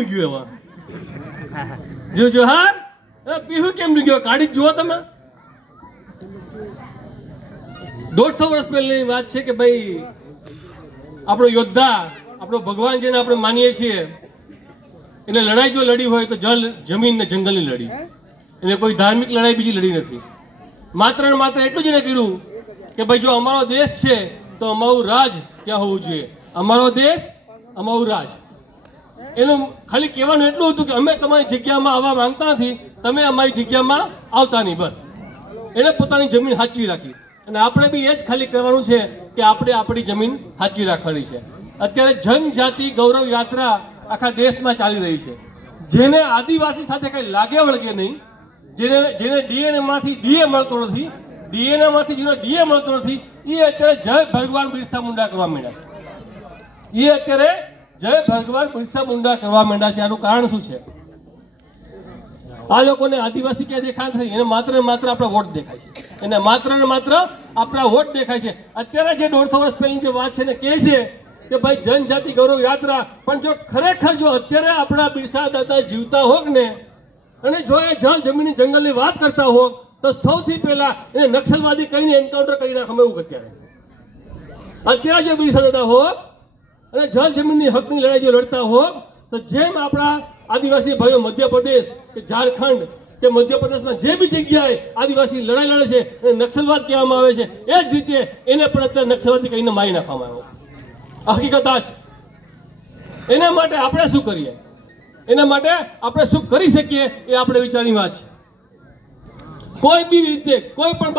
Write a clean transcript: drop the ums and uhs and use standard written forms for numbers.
નું ગયું એમાં જો જોહાર પીહુ કેમ નું ગયો કાઢી જુઓ તમે 150 વર્ષ પહેલાની વાત છે કે ભાઈ આપણો યોદ્ધા આપણો ભગવાન જેને આપણે માનીએ છીએ એને લડાઈ જો લડી હોય તો જલ જમીન ને જંગલની લડી એને કોઈ ધાર્મિક લડાઈ બીજી લડી નથી માત્ર ને માત્ર એટલું જ એને કર્યું કે ભાઈ જો અમારો દેશ છે તો અમારું રાજ ક્યાં હોવું જોઈએ અમારો દેશ અમારું રાજ એનું ખાલી કહેવાનું એટલું હતું કે અમે તમારી જગ્યામાં આવવા માંગતા નથી તમે અમારી જગ્યામાં આવતા નહીં બસ એને પોતાની જમીન સાચવી રાખી અને આપણે બી એ જ ખાલી કરવાનું છે કે આપણે આપણી જમીન સાચવી રાખવાની છે અત્યારે જનજાતિ ગૌરવ યાત્રા આખા દેશમાં ચાલી રહી છે જેને આદિવાસી સાથે કંઈ લાગે વળગે નહીં જેને ડીએનએ માંથી ડીએ મળતો નથી ડીએનએ માંથી જેનો ડીએ મળતો નથી એ અત્યારે જય ભગવાન બિરસા મુંડા કરવા માંડ્યા છે એ અત્યારે જય ભગવાન બિરસા મુંડા કરવા માંડ્યા છે આનું કારણ શું છે આ લોકોને આદિવાસી ક્યાં દેખાય નથી એને માત્ર ને માત્ર આપણા વોટ દેખાય છે એને માત્ર ને માત્ર આપણા વોટ દેખાય છે અત્યારે જે 150 વર્ષ પહેલાની જે વાત છે ને કહે છે કે ભાઈ જનજાતિ ગૌરવ યાત્રા પણ જો ખરેખર જો અત્યારે આપણા બિરસા દાદા જીવતા હોત ને અને જો એ જળ જમીન જંગલની વાત કરતા હોત તો સૌથી પહેલા એને નક્સલવાદી કહીને એન્કાઉન્ટર કરી નાખે એવું અત્યારે જો બિરસા દાદા હોત અને જળ જમીનની હકની લડાઈ જો લડતા હોત તો જેમ આપણા આદિવાસી ભાઈઓ મધ્યપ્રદેશ કે ઝારખંડ કે મધ્યપ્રદેશમાં જે બી જગ્યાએ આદિવાસી લડાઈ લડે છે એને નક્સલવાદ કહેવામાં આવે છે એ જ રીતે એને પણ અત્યારે નક્સલવાદી કહીને મારી નાખવામાં આવ્યો હકીકત આ છે એના માટે આપણે શું કરીએ એના માટે આપણે શું કરી શકીએ એ આપણે વિચારની વાત છે કોઈ બી રીતે કોઈ પણ